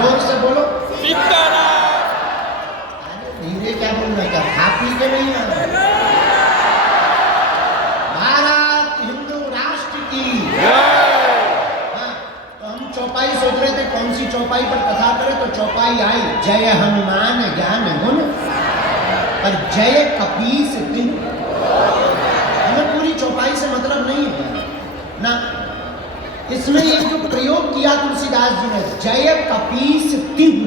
जोर से बोलो। सीताराम। अरे धीरे क्या बोल रहे, क्या खा पी के नहीं है? भारत हिंदू राष्ट्र की। हाँ, तो हम चौपाई सोच रहे थे कौन सी चौपाई पर कथा करें, तो चौपाई आई जय हनुमान ज्ञान गुण और जय कपीस तिन्ह। हमें पूरी चौपाई से मतलब नहीं है ना, इसमें ये जो प्रयोग किया तुलसीदास जी ने, जय कपीस तिन्ह,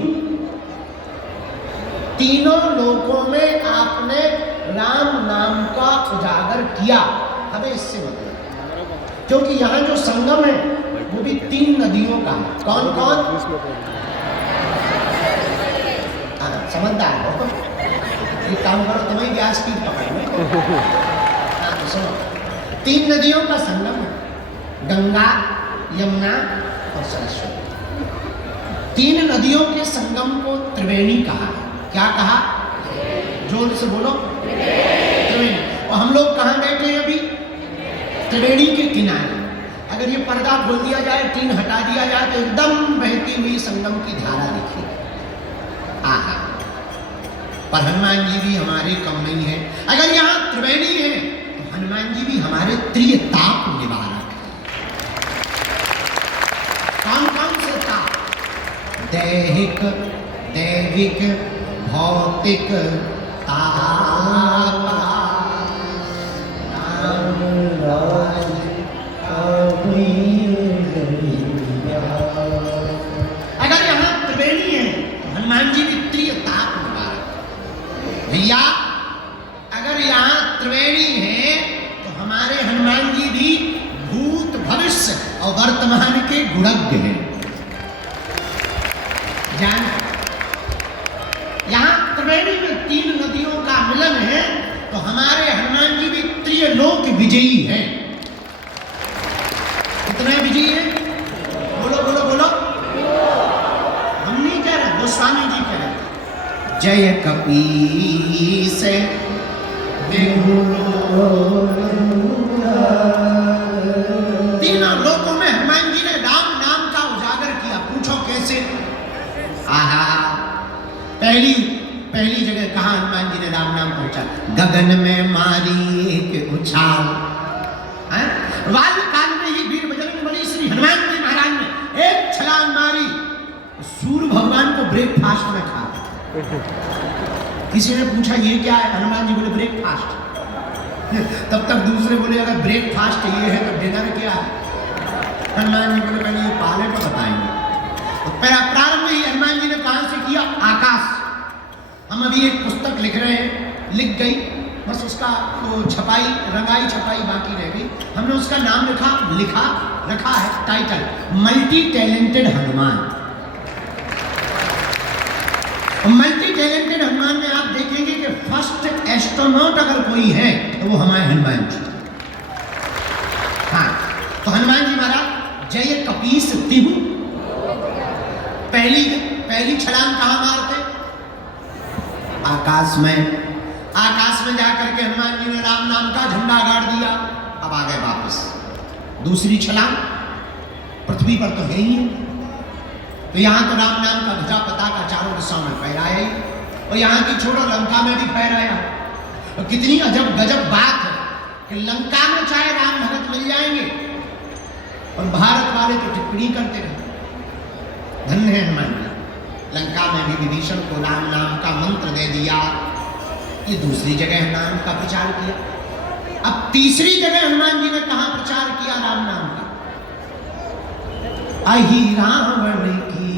तीनों लोकों में आपने राम नाम का उजागर किया, हमें इससे मतलब। क्योंकि यहाँ जो संगम है वो भी 3 नदियों का है। कौन कौन? समझदार हो, ये काम करो तुम्हें व्यास की पकड़ में। तो सुनो, 3 नदियों का संगम है, गंगा, यमुना और सरस्वती। 3 नदियों के संगम को त्रिवेणी कहा। क्या कहा? जोर से बोलो। त्रिवेणी। और हम लोग कहाँ बैठे हैं अभी? त्रिवेणी के किनारे। अगर ये पर्दा खोल दिया जाए, टीन हटा दिया जाए, तो एकदम बहती हुई संगम की धारा दिखेगी। आहा, पर हनुमान जी भी हमारे कम नहीं है। अगर यहाँ त्रिवेणी है तो हनुमान जी भी हमारे त्रिताप निवारक है। कौन कौन से ताप? दैहिक, दैविक, भौतिक ताप। अगर यहाँ त्रिवेणी है तो हनुमान जी भी त्रिताप निवारक। भैया अगर यहाँ त्रिवेणी है तो हमारे हनुमान जी भी भूत, भविष्य और वर्तमान के गुणज्ञ हैं। जान, यहाँ त्रिवेणी में 3 नदियों का मिलन है, तो हमारे हनुमान जी भी त्रिलोक विजयी हैं। कितने विजयी हैं? बोलो बोलो बोलो। हम नहीं कह रहे, गोस्वामी जी कह रहे। जय कपीस तीनों लोकों में हनुमान जी ने राम नाम का उजागर किया। पूछो कैसे? आहा, पहली जगह कहा हनुमान जी ने राम नाम पहुंचा? गगन में मारी एक उछाल। काल में ही वीर बजरंगबली श्री हनुमान जी महाराज ने एक छलांग मारी, सूर्य भगवान को ब्रेकफास्ट में खा। किसी ने पूछा ये क्या है? हनुमान जी बोले ब्रेकफास्ट। तब तक दूसरे बोले अगर ब्रेकफास्ट ये है तो डिनर क्या है? हनुमान जी बोले पहले ये पाले पर बताएंगे। तो प्रारंभ ही हनुमान जी ने कहां से किया? आकाश। हम अभी एक पुस्तक लिख रहे हैं, लिख गई, बस उसका वो छपाई, रंगाई छपाई बाकी रह गई। हमने उसका नाम रखा है title, multi talented Hanuman. Multi talented Hanuman में आप देखेंगे कि फर्स्ट एस्ट्रोनॉट अगर कोई है तो वो हमारे हनुमान जी। हाँ, तो हनुमान जी महाराज जय कपीस तिहु, पहली छलांग कहाँ मारते? आकाश में जाकर के हनुमान जी ने राम नाम का झंडा गाड़ दिया। अब आ गए वापस। दूसरी छलांग पृथ्वी पर तो है ही, तो यहां तो राम नाम का ध्वजा पताका चारों दिशाओं में फहराया ही, और यहां की छोड़ो लंका में भी फहराया। और कितनी अजब गजब बात है कि लंका में चाहे राम भगत मिल जाएंगे और भारत वाले तो टिप्पणी करते रहे। धन्य है हनुमान जी, लंका में भी विभीषण को राम नाम का मंत्र दे दिया। ये दूसरी जगह नाम का प्रचार किया। अब तीसरी जगह हनुमान जी ने कहां प्रचार किया राम नाम का? अहि रावण की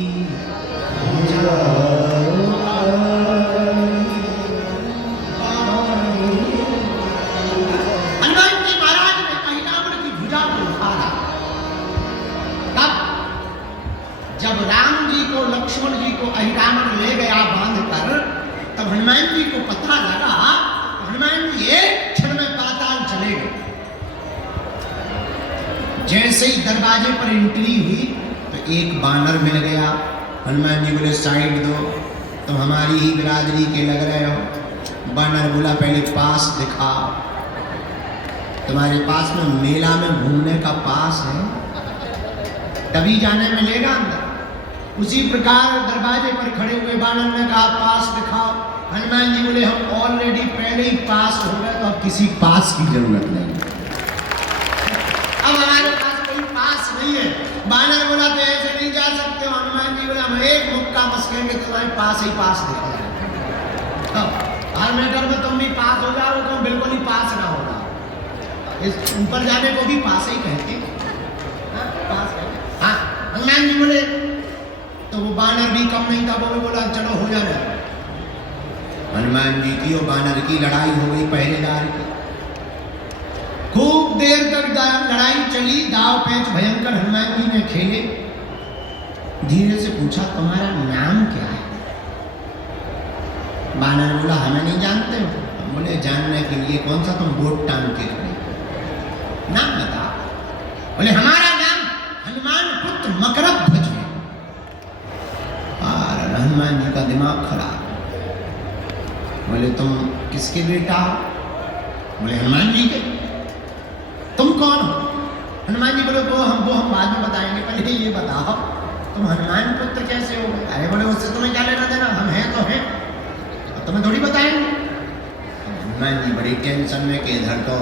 हनुमान जी महाराज ने अहि रावण की भुजा को उखाड़ा। तब जब राम जी को, लक्ष्मण जी को अहि रावण ले गया बांध कर, तब हनुमान जी को पता लगा, हनुमान जी एक क्षण में पाताल चले गए। जैसे ही दरवाजे पर एंट्री हुई तो एक बानर मिल गया। हनुमान जी बोले साइड दो, तुम हमारी ही बिरादरी के लग रहे हो। बानर बोला पहले पास दिखा, तुम्हारे पास में मेला में घूमने का पास है? तभी जाने मिलेगा अंदर। उसी प्रकार दरवाजे पर खड़े हुए बानर ने कहा पास दिखाओ। हनुमान जी बोले हम ऑलरेडी पहले ही पास हो गए, तो अब किसी पास की जरूरत नहीं, अब हमारे पास कोई पास नहीं है। बानर बोला तो ऐसे नहीं जा सकते हो। हनुमान जी बोला हम एक मुक्का मस्केंगे तुम्हारे पास ही पास दिखा जाए, हर मैटर में तुम भी पास हो जाओ, तुम बिल्कुल ही पास ना होगा। इस ऊपर जाने को भी पास ही कहते हैं, पास कहते। हाँ, हनुमान जी बोले तो वो बानर भी कम नहीं था, वो भी बोला चलो हो जाना। हनुमान जी की और बानर की लड़ाई हो गई पहरेदार की। खूब देर तक लड़ाई चली, दाव पेच भयंकर हनुमान जी ने खेले। धीरे से पूछा तुम्हारा नाम क्या है? बानर बोला हमें नहीं जानते हो। बोले जानने के लिए कौन सा तुम बोट टांग के खड़े, नाम बता। बोले हमारा नाम हनुमान पुत्र मकरध्वज है। और हनुमान जी का दिमाग खराब। बोले तुम किसके बेटा हो? बोले हनुमान जी के। तुम कौन हो? हनुमान जी बोले वो हम बाद में बताएंगे, पहले ये बताओ तुम हनुमान पुत्र कैसे हो गए? अरे बोले उससे तुम्हें क्या लेना देना, हम हैं तो हैं, तुम्हें थोड़ी बताएंगे। हनुमान जी बड़ी टेंशन में कि इधर तो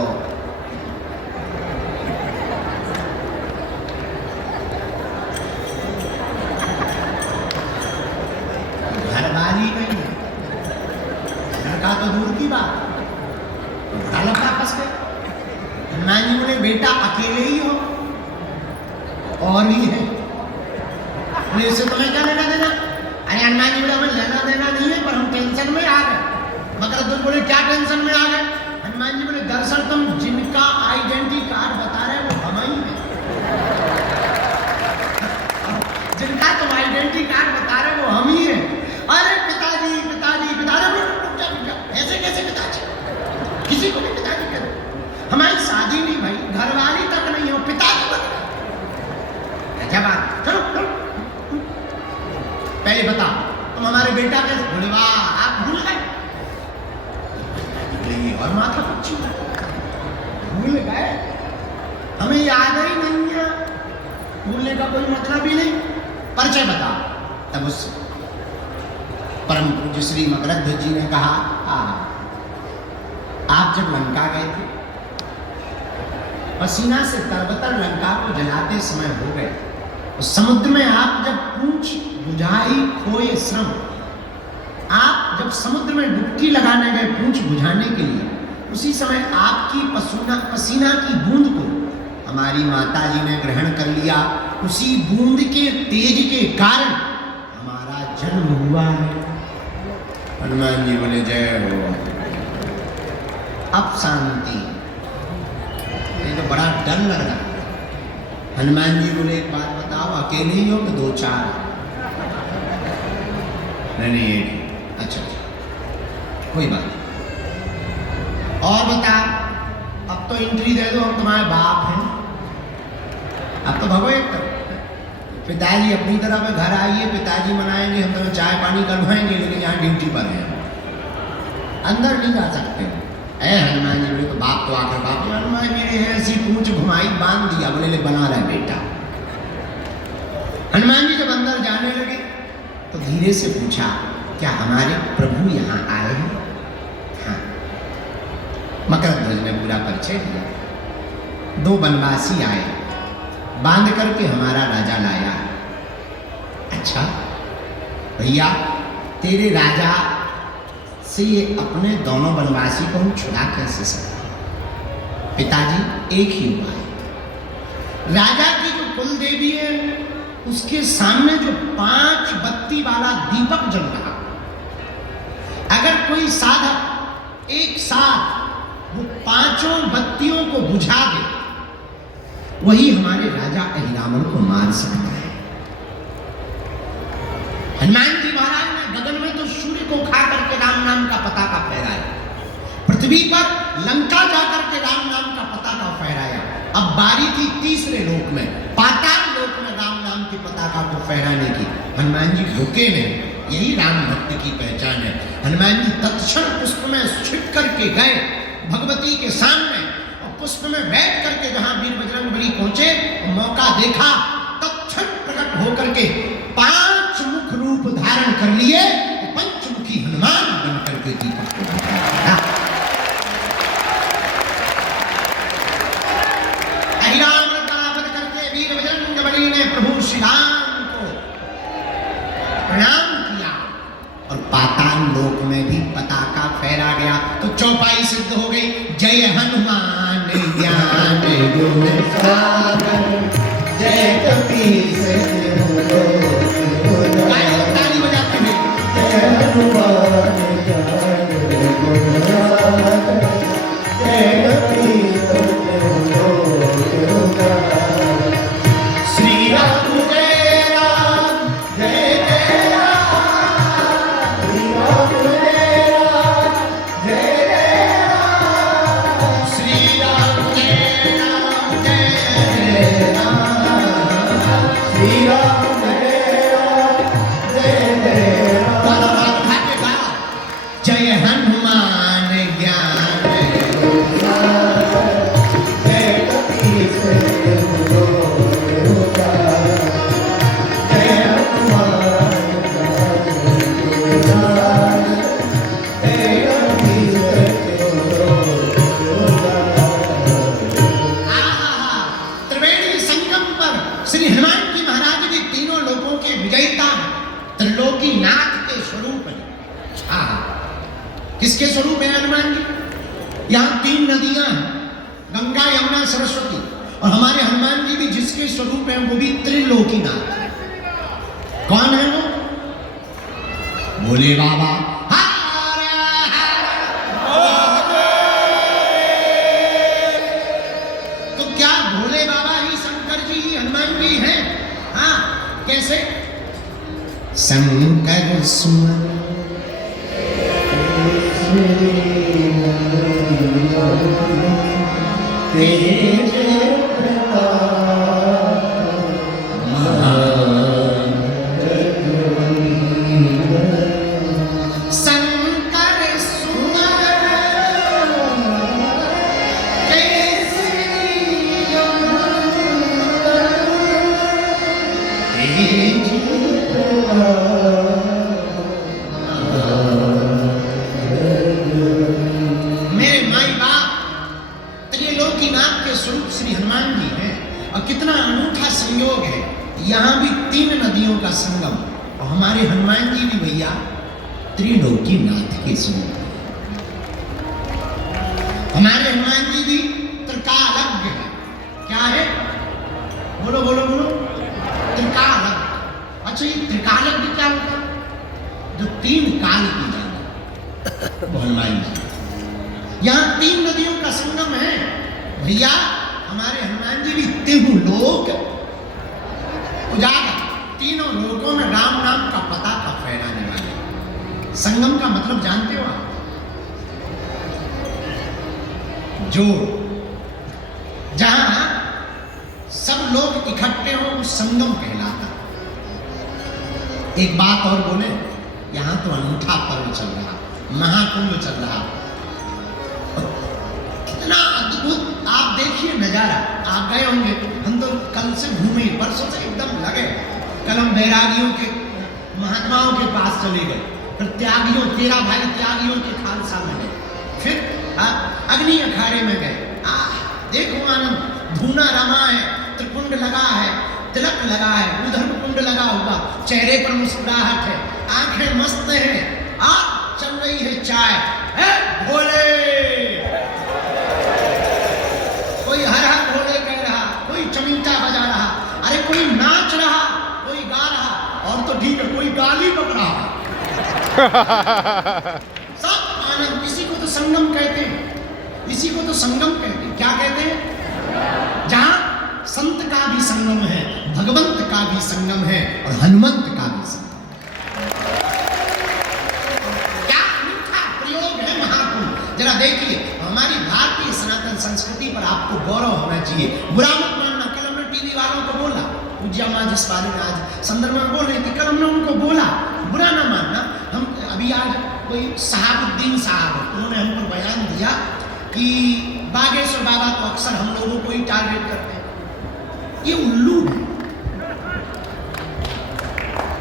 घरवाली नहीं है, लड़का तो दूर की बात, बड़ा लड़का फंस गया। हनुमान जी बोले बेटा अकेले ही हो और भी है? बोले इससे तुम्हें क्या लेना देना? अरे हनुमान जी बोले हमें लेना देना नहीं है, पर हम टेंशन में आ गए। मकरध्वज बोले क्या टेंशन में आ गए? हनुमान जी बोले दरअसल तुम जिनका आइडेंटिटी कार्ड बता रहे हो वो हम ही है, जिनका तुम आइडेंटिटी कार्ड बता रहे हो वो हम ही है। अरे पिताजी पिताजी पिताजी, ऐसे कैसे पिताजी? किसी को भी पिताजी करो, हमारी शादी नहीं भाई, घरवाली तक नहीं हो, पिताजी बन गए। क्या बात, चलो चलो पहले बता तुम हमारे बेटा कैसे? बोले वाह आप भूल गए। और माथा पच्ची भूल गए, हमें याद ही नहीं है, भूलने का कोई मतलब ही नहीं। परिचय बता। तब उस परम पूज्य श्री मकरध्वज जी ने कहा आप जब लंका गए थे, पसीना से तरबतर लंका को जलाते समय हो गए, उस समुद्र में आप जब पूंछ बुझाई खोए श्रम, आप जब समुद्र में डुबकी लगाने गए पूंछ बुझाने के लिए, उसी समय आपकी पसीना की बूंद को हमारी माता जी ने ग्रहण कर लिया। उसी बूंद के तेज के कारण हमारा जन्म हुआ है। हनुमान जी बोले जय हो, अब शांति। ये तो बड़ा डर लग रहा है। हनुमान जी बोले एक बात बताओ, अकेले ही हो कि दो चार? नहीं, अच्छा कोई बात। और बता, अब तो एंट्री दे दो, हम तुम्हारे बाप हैं, अब तो भगो एक तरफ। पिताजी अपनी तरफ है, घर आइए, पिताजी मनाएंगे, हम तुम्हें चाय पानी करवाएंगे, लेकिन यहाँ ड्यूटी पर है, अंदर नहीं जा सकते। ऐ हनुमान जी बोले तो बाप तो आकर बाप, हनुमान जी ने ऐसी पूंछ घुमाई, बांध दिया, बोले ले बना रहा बेटा। हनुमान जी जब अंदर जाने लगे तो धीरे से पूछा क्या हमारे प्रभु यहाँ आए हैं? हाँ। मकरध्वज ने पूरा परिचय दिया। दो बनवासी आए, बांध करके हमारा राजा लाया। अच्छा भैया, तेरे राजा से ये अपने दोनों बनवासी को हम छुड़ा कैसे सकते? पिताजी एक ही उपाय, राजा की जो कुल देवी है उसके सामने जो 5 बत्ती वाला दीपक जल रहा, अगर कोई साधक एक साथ वो 5 बत्तियों को बुझा दे, वही हमारे राजा अहिरावण को मार सकता है। हनुमान जी महाराज ने गगन में तो सूर्य को खा करके राम नाम का पताका फहराया, पृथ्वी पर लंका जाकर के राम नाम का पताका फहराया। अब बारी थी तीसरे लोक में, पाताल लोक में राम नाम की पताका को फहराने की। हनुमान जी रुके नहीं, यही राम भक्त की पहचान है। हनुमान जी तत्क्षण पुष्प में छिप करके गए भगवती के सामने, और पुष्प में बैठ करके जहां वीर बजरंगबली पहुंचे, मौका देखा, तत्क्षण प्रकट होकर के 5 गया तो चौपाई सिद्ध हो गई। जय हनुमान ज्ञान गुण सागर, जय कपीस ताली बजाते हुए जय हनुमान ज्ञान गुण सागर, जय कपीस श्री राम जय राम जय जय राम, श्री राम जय राम जय जय राम, श्री राम जय राम जय राम, श्री राम जय राम जय जय राम। जय हनुमान ज्ञान गुण सागर, जय कपीस श्री हनुमान जी महाराज भी तीनों लोगों के विजयता त्रिलोकी नाथ के स्वरूप है। हाँ, किसके स्वरूप है हनुमान जी? यहाँ तीन नदियां हैं, गंगा यमुना सरस्वती, और हमारे हनुमान जी भी जिसके स्वरूप है वो भी त्रिलोकी नाथ। कौन है वो? बोले बाबा तो क्या भोले बाबा ही शंकर जी ही हनुमान जी हैं? हाँ, कैसे? शंकर सुमन तेज कितना अनूठा संयोग है। यहाँ भी तीन नदियों का संगम, और हमारे हनुमान जी भी भैया त्रिलोकी नाथ के स्वरूप है। हमारे हनुमान जी भी त्रिकालज्ञ है। क्या है? बोलो बोलो बोलो। त्रिकालज्ञ। अच्छा, ये त्रिकालज्ञ क्या होता है? जो तीन काल की जाने हनुमान जी। यहाँ तीन नदियों का संगम है भैया। हमारे हनुमान जी भी तीनों लोक उजागर, तीनों लोकों में राम नाम का पता का फैलाने वाले। संगम का मतलब जानते हो आप? जोड़, जहां सब लोग इकट्ठे हो उस संगम कहलाता। एक बात और बोले, यहां तो अनूठा पर्व चल रहा, महाकुंभ चल रहा, कितना अद्भुत। आप देखिए नजारा, आप गए होंगे, हम तो कल से घूमे, परसों से एकदम लगे। कल हम बैरागियों के महात्माओं के पास चले गए, फिर त्यागियों, 13 भाई त्यागियों के खालसा में गए, फिर अग्नि अखाड़े में गए। देखो आनंद, धूना रमा है, त्रिकुंड लगा है, तिलक लगा है, उधर कुंड लगा हुआ, चेहरे पर मुस्कुराहट है, आंखें मस्त हैं, आज चल रही है चाय। भोले, कोई हर हर भोले कह रहा, कोई चमीटा बजा रहा, अरे कोई नाच रहा, कोई गा रहा, और तो ठीक है कोई गाली बक रहा। सब आनंद। इसी को तो संगम कहते हैं, इसी को तो संगम कहते हैं। क्या कहते हैं? जहां संत का भी संगम है, भगवंत का भी संगम है, और हनुमंत का भी संगम। क्या अनूठा प्रयोग है महाकुंभ। जरा देखिए, हमारी भारतीय सनातन संस्कृति पर आपको गौरव होना चाहिए। बुरा मत मानना, कल हमने टीवी वालों को बोला, पूज्या माँ जिस बारे में आज संदर्भ में बोल रही थी, कल हमने उनको बोला, बुरा ना मानना। हम अभी आज कोई सहाबुद्दीन साहब, उन्होंने हमको बयान दिया कि बागेश्वर बाबा तो अक्सर हम लोगों को ही टारगेट करते हैं। ये उल्लू है।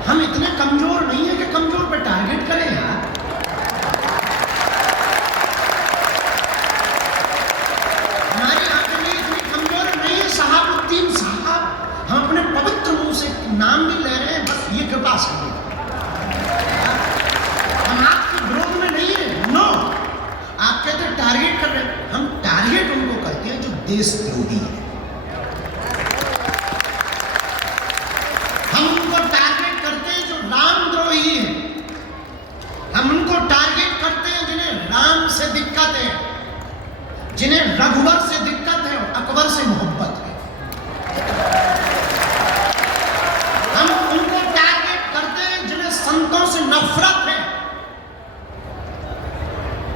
हम इतने कमजोर नहीं है कि कमजोर पर टारगेट करें यार। हम अपने पवित्र मुंह से नाम भी ले रहे हैं, बस ये कृपा से हम आपके विरोध में नहीं है। नो, देशद्रोही है। हम उनको टारगेट करते हैं जो रामद्रोही है। हम उनको टारगेट करते हैं जिन्हें राम से दिक्कत है, जिन्हें रघुवर से दिक्कत है और अकबर से मोहब्बत है। हम उनको टारगेट करते हैं जिन्हें संतों से नफरत है।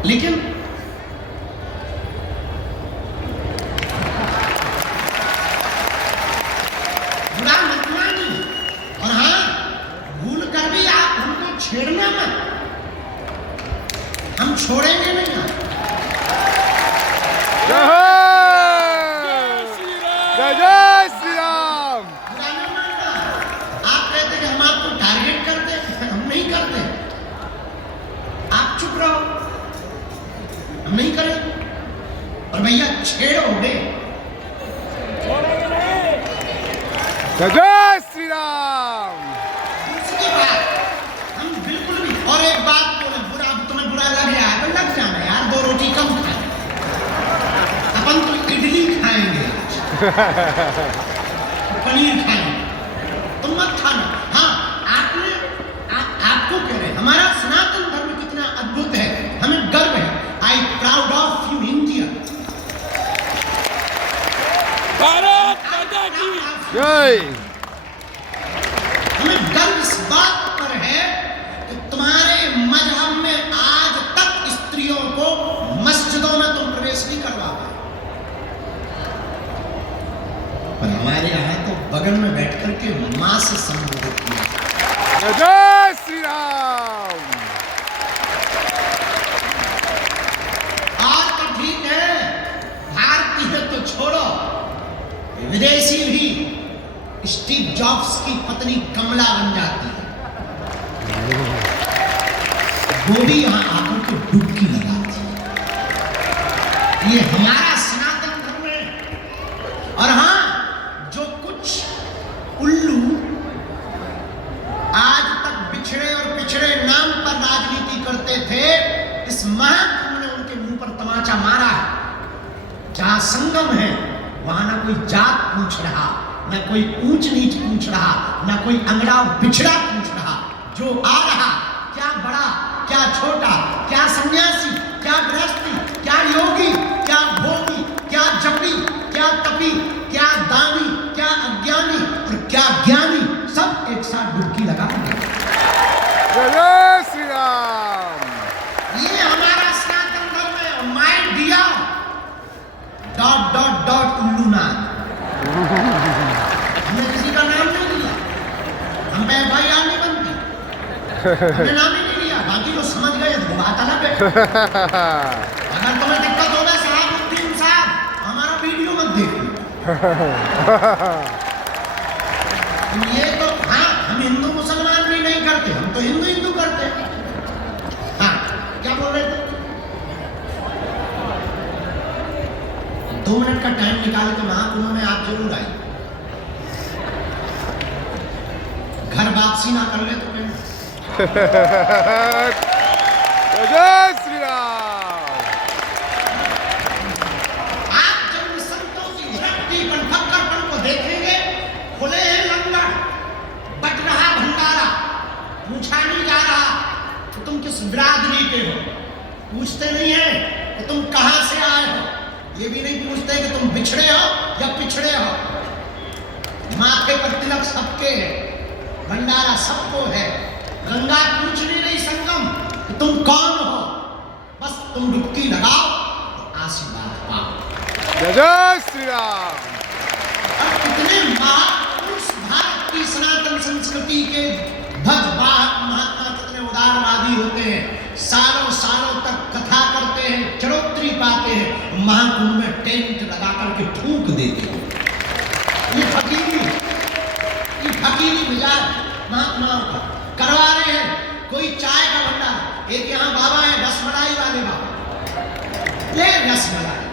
लेकिन बुरा मत मानिए, और हाँ, भूल कर भी आप हमको छेड़ना मत, हम छोड़ेंगे नहीं। जय श्री राम। बुरा नहीं मानना। आप कहते कि हम आपको टारगेट करते हैं, हम नहीं करते। आप चुप रहो, हम नहीं करेंगे। और भैया छेड़ोगे जय श्री राम। दूसरी बात, हम बिल्कुल भी, और एक बात बोले, बुरा तुम्हें बुरा लग रहा है तो लग जाना यार, 2 रोटी कम खाए, अपन तो इडली खाएंगे आज, पनीर खाएंगे, तुम मत खाना। हाँ, आपको कह रहे हैं हमारा सनातन धर्म कितना अद्भुत है, हमें गर्व है। I proud of you India. Bharat माता की जय। हमें गर्व इस बात पर है कि तुम्हारे मजहब में आज तक स्त्रियों को मस्जिदों में तुम प्रवेश नहीं करवा पाए, पर हमारे यहाँ तो बगल में बैठ करके मां से संबोधित किया। जय श्री राम। और तो ठीक है, भारतीय तो छोड़ो, विदेशी भी स्टीव जॉब्स की पत्नी कमला बन जाती है, वो भी यहाँ आकर के डुबकी लगाती है। ये हमारा सनातन धर्म है। और हाँ, जो कुछ उल्लू आज तक बिछड़े और पिछड़े नाम पर राजनीति करते थे, इस महाकुंभ ने उनके मुंह पर तमाचा मारा है। जहां संगम है वहां ना कोई जात पूछ रहा, ना कोई ऊंच नीच पूछ रहा, ना कोई अंगड़ा बिछड़ा पूछ रहा। जो आ रहा, क्या बड़ा क्या छोटा, क्या सन्यासी क्या गृहस्थी, क्या योगी क्या भोगी, क्या जपी क्या तपी, क्या दानी क्या अज्ञानी और क्या ज्ञानी, सब एक साथ डुबकी लगा देंगे। जय श्री राम। ये हमारा सनातन धर्म है। My dear dot dot dot उल्लूनाथ, हमने किसी का नाम नहीं लिया, हम पे FIR नहीं बनती, हमने नाम ही नहीं लिया। बाकी जो समझ गए वो बात अलग है। अगर तुम्हें दिक्कत होगा साहब हमारा वीडियो मत देखो। ये तो हाँ, हम हिंदू मुसलमान भी नहीं करते, हम तो हिंदू हिंदू करते हैं। हाँ, क्या बोल रहे थे? 2 मिनट का टाइम निकाले तो महाकुंभ में आप जरूर आए। घर वापसी ना कर ले तो कहीं। जय श्री राम। आप जब इन संतों की भक्ति बनफक्करपन को देखेंगे, खुले हैं लंगर, बट रहा भंडारा, पूछा नहीं जा रहा कि तुम किस बिरादरी के हो, पूछते नहीं है कि तुम कहां से आए हो, ये भी नहीं पूछते कि तुम बिछड़े हो या पिछड़े हो। माथे पर तिलक सबके है, भंडारा सबको है, गंगा पूछनी नहीं संगम कि तुम कौन हो, बस तुम डुबकी लगाओ तो आशीर्वाद पाओ। जय श्री राम। और कितने महापुरुष भारत की सनातन संस्कृति के भक्त महात्मा कितने उदारवादी होते हैं, सालों सालों तक कथा करते हैं, चढ़ोतरी पाते हैं, महाकुंभ में टेंट लगा करके थूक देते हैं। ये फकीरी मिजाज महात्माओं का करवा रहे हैं। कोई चाय का भंडार, एक यहाँ बाबा है रसमलाई वाले बाबा, ले रसमलाई,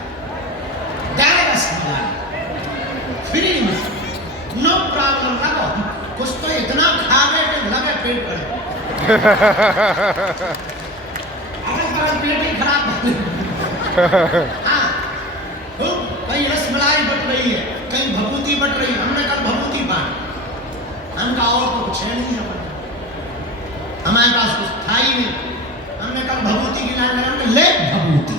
दे रसमलाई फ्री में, नो प्रॉब्लम। लगो कुछ तो इतना खा गए कि लगे पेट पर। अगर पेट ही खराब हाँ, भाई रसमलाई रही है, कहीं भभूति बट रही है, हमने कहा भभूति बांट। हम कहा और तो कुछ है नहीं है, हमारे पास कुछ था ही नहीं। हमने कहा भभूति की लाइन लगा, ले भभूति।